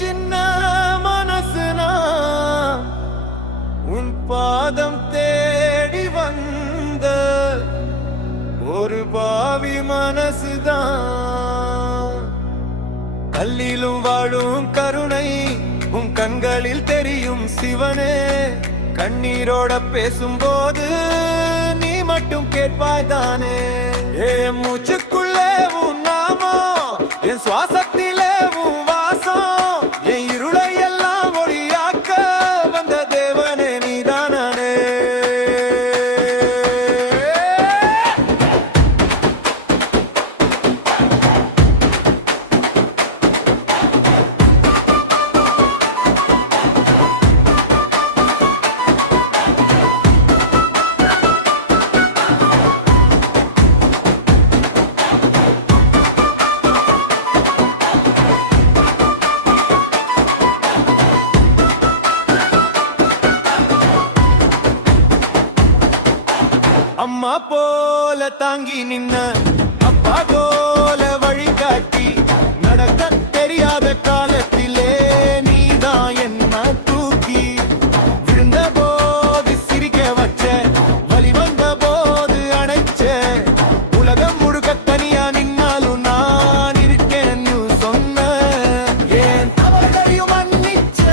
சின்ன மனசுனா உன் பாதம் தேடி வந்த ஒரு பாவி மனசுதான். கல்லிலும் வாழும் கருணை உன் கண்களில் தெரியும் சிவனே. கண்ணீரோட பேசும்போது நீ மட்டும் கேட்பாய்தானே. என் மூச்சுக்குள்ளே உன் நாமம், என் சுவாசத்திலே உன் வாசம், என் இருளை எல்லாம் ஒளியாக்க வந்த தேவனே நீதானே. அம்மா போல தாங்கி நின்ன, அப்பா போல வழிகாட்டி, நடக்க தெரியாத காலத்திலே நீதான் என்ன தூக்கி விழுந்த போது சிரிக்க வச்ச, வலி வந்த போது அணைச்ச. உலகம் முழுக்க தனியா நின்னாலும் நான் இருக்கேன் சொன்ன. என் தவறுகளையும் மன்னிச்ச,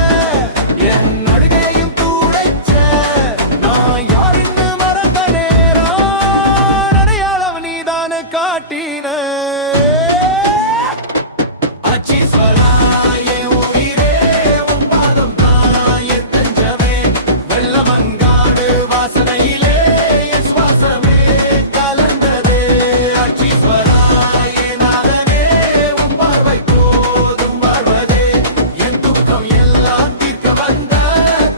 என் அழுகையும் துடைச்ச. நான் யாருன்னு மறந்த காட்டின. அச்சீஸ்வரா என் உயிரே உன் பாதம் தானா என் தஞ்சமே. வெள்ளமங்காடு வாசனையிலே என் சுவாசமே கலந்ததே. அச்சீஸ்வரா என் நாதனே உன் பார்வை போதும் வாழ்வதே. என் துக்கம் எல்லாம் தீர்க்க வந்த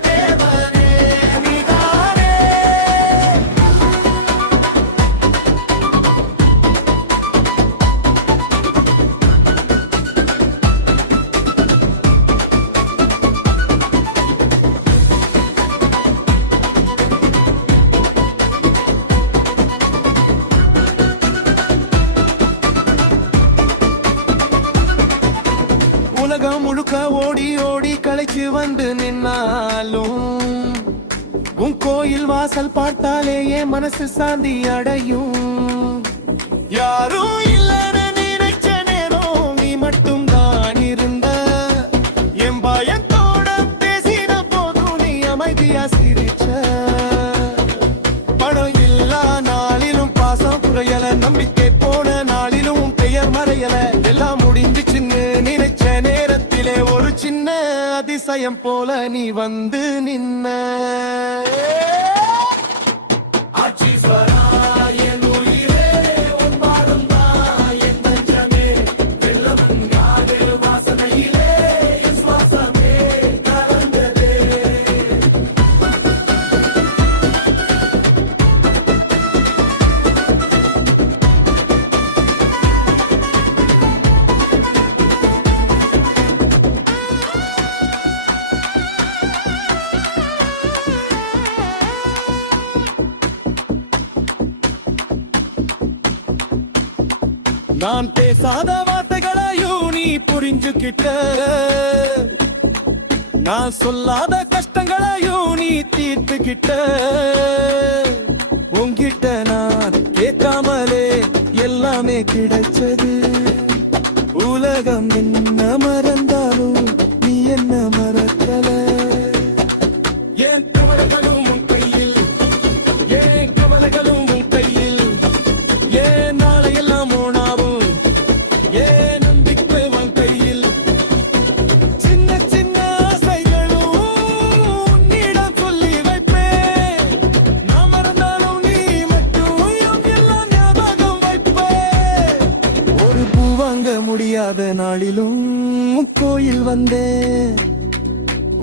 தேவனே நீதானே. உலகம் முழுக்க ஓடி ஓடி களைச்சு வந்து நின்னாலும் உன் கோயில் வாசல் பார்த்தாலே என் மனசு சாந்தி அடையும். யாரும் இல்லைன்னு நினைச்ச நேரம் நீ மட்டும் தான் இருந்த. என் பயத்தோட பேசின போதும் நீ அமைதியா சிரிச்ச. பணம் இல்லா நாளிலும் பாசம் குறையல, நம்பிக்கை போன நாளிலும் பெயர் மறையல. எல்லாம் முடிஞ்சுச்சுன்னு நினைச்ச நேரத்திலே ஒரு சின்ன அதிசயம் போல நீ வந்து நின்ன. அச்சீஸ்வரா என் உயிரே உன் பாதம் தான் என் தஞ்சமே. வெள்ளமங்காடு வாசனையிலே என் சுவாசமே கலந்ததே. நான் பேசாத வார்த்தைகளையும் நீ புரிஞ்சுக்கிட்ட. நான் சொல்லாத கஷ்டங்களையும் நீ தீர்த்துக்கிட்ட. உங்கிட்ட நான் கேட்காமலே எல்லாமே கிடைச்சது. உலகம் என்ன மறந்தாலும் நீ என்ன மறக்கல. என் கவலைகளும் உன் கையில், என் கவலைகளும் உன் கையில். ஏன் நாளையெல்லாம் ஓனாவும், ஏன் நம்பிக்கை உன் கையில். சின்ன சின்ன ஆசைகளும் உன்னிடம் சொல்லி வைப்பேன். நான் மறந்தாலும் நீ மட்டும் எல்லாம் ஞாபகம் வைப்பேன். ஒரு பூ வாங்க முடியாத நாளிலும் கோயில் வந்தேன்.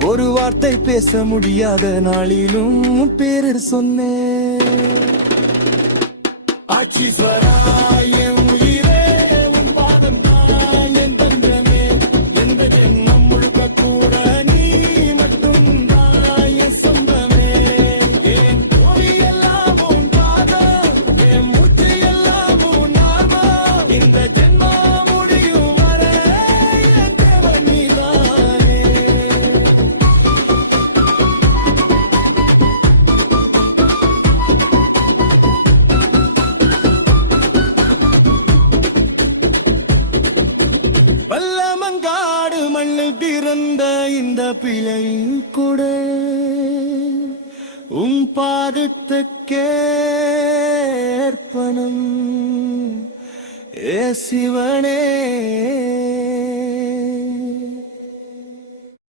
ஒரு வார்த்தை பேச முடியாத நாளிலும் பேர் சொன்னேன். அச்சீஸ்வரா என் உயிரே உன் பாதம் தான் என் தஞ்சமே. எந்த ஜென்மம் முழுக்க கூட நீ மட்டும் தான் என் சொந்தமே. என் தோழி எல்லாம் உன் பாதம், என் மூச்சு எல்லாம் உன் நாமம். இந்த ஜென்மம் முடியும் வரை என் தேவன் நீதான். கொடு உன் பாதத்துக்கேற்பனம் ஏ சிவனே